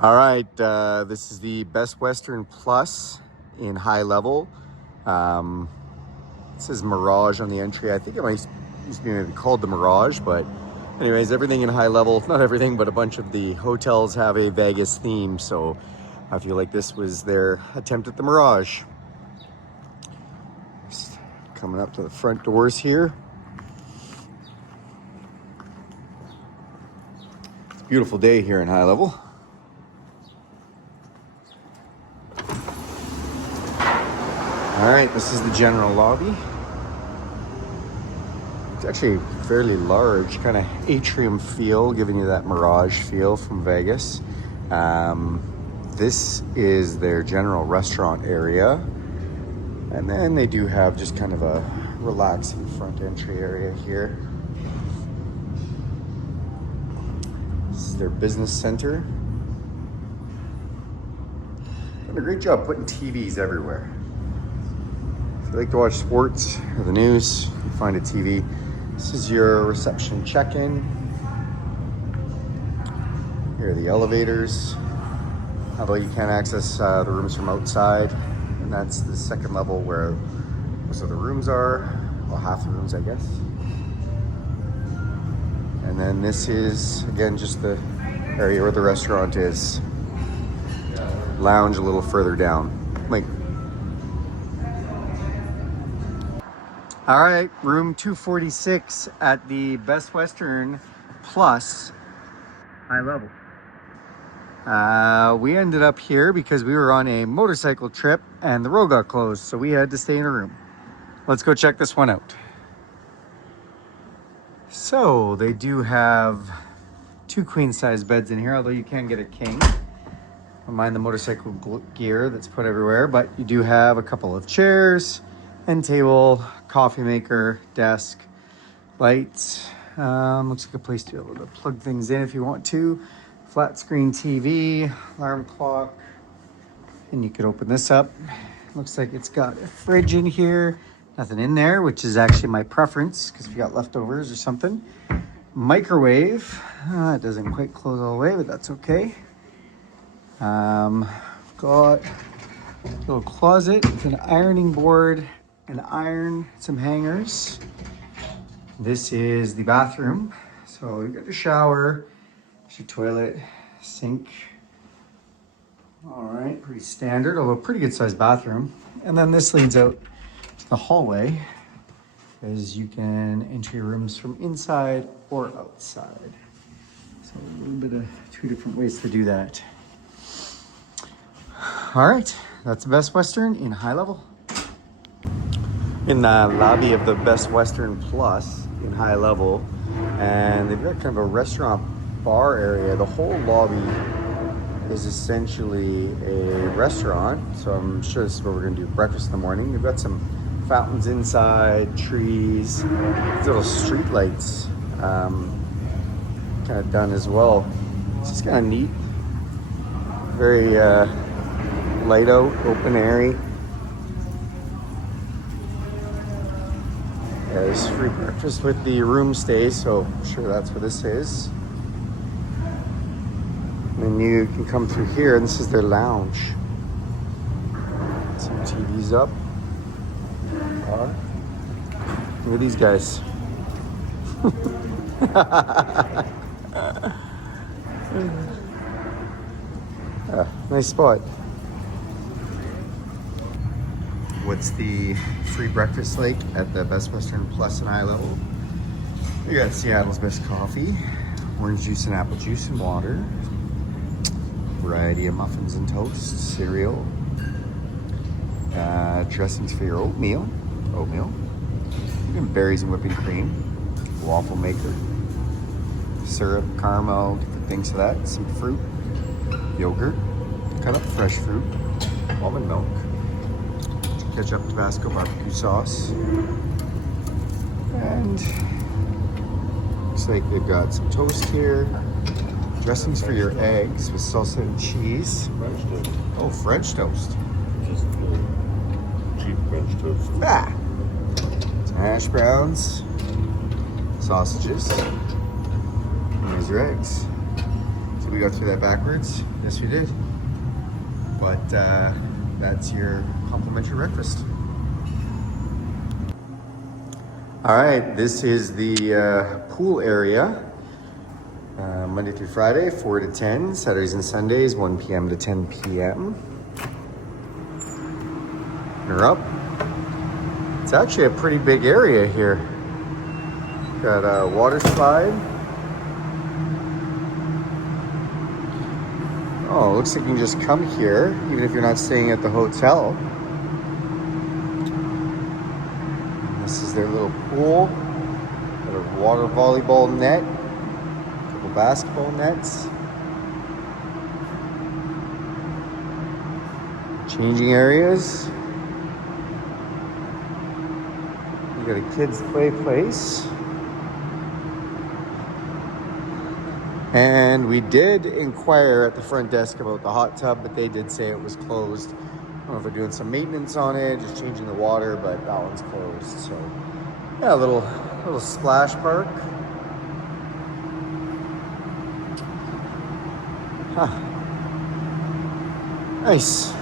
All right, this is the Best Western Plus in high level. It says Mirage on the entry. I think it might used to be maybe called the Mirage, but anyways, everything in high level, not everything, but a bunch of the hotels have a Vegas theme. So I feel like this was their attempt at the Mirage. Just coming up to the front doors here. It's a beautiful day here in high level. All right, this is the general lobby. It's actually fairly large, kind of atrium feel, giving you that Mirage feel from Vegas. This is their general restaurant area. And then they do have just kind of a relaxing front entry area here. This is their business center. Done a great job putting TVs everywhere. If you like to watch sports or the news, you find a TV. This is your reception check-in. Here are the elevators. Although you can't access the rooms from outside. And that's the second level where most of the rooms are. Well, half the rooms, I guess. And then this is, again, just the area where the restaurant is. Lounge a little further down. Like, all right, room 246 at the Best Western Plus high level. We ended up here because we were on a motorcycle trip and the road got closed, so we had to stay in a room. Let's go check this one out. So they do have 2 queen-size beds in here, although you can get a king. Don't mind the motorcycle gear that's put everywhere, but you do have a couple of chairs, end table, coffee maker, desk, lights. Looks like a place to be able to plug things in if you want to. Flat screen TV, alarm clock, and you could open this up. Looks like it's got a fridge in here. Nothing in there, which is actually my preference because if you got leftovers or something. Microwave. It doesn't quite close all the way, but that's okay. Got a little closet with an ironing board, an iron, some hangers. This is the bathroom. So you got your shower, your toilet, sink. All right, pretty standard, although pretty good sized bathroom. And then this leads out to the hallway, as you can enter your rooms from inside or outside. So a little bit of 2 different ways to do that. All right, that's the Best Western in high level. In the lobby of the Best Western Plus in high level, and they've got kind of a restaurant bar area. The whole lobby is essentially a restaurant, so I'm sure this is where we're going to do breakfast in the morning. We've got some fountains inside, trees, little street lights kind of done as well. It's just kind of neat. Very light out, open airy. There's free breakfast with the room stay, so I'm sure that's what this is. And then you can come through here, and this is their lounge. Some TVs up. Look at these guys. Nice spot. What's the free breakfast like at the Best Western Plus and high level? We got Seattle's best coffee, orange juice and apple juice and water, variety of muffins and toast, cereal, dressings for your oatmeal, even berries and whipping cream, waffle maker, syrup, caramel, different things for that, some fruit, yogurt, cut up fresh fruit, almond milk, ketchup, Tabasco barbecue sauce, and looks like they've got some toast here, dressings for your eggs with salsa and cheese. French toast. Oh, French toast. Just cheap French toast. Ah! Some hash browns, sausages, and there's your eggs. So we we got through that backwards. Yes, we did. But that's your complimentary breakfast. All right, this is the pool area. Monday through Friday, 4 to 10. Saturdays and Sundays, 1 p.m. to 10 p.m. You're up. It's actually a pretty big area here. Got a water slide. Oh, looks like you can just come here, even if you're not staying at the hotel. And this is their little pool. Got a water volleyball net, a couple basketball nets. Changing areas. You got a kids' play place. And we did inquire at the front desk about the hot tub, but they did say it was closed. I don't know if they're doing some maintenance on it, just changing the water, but that one's closed. So yeah, a little splash park. Huh. Nice.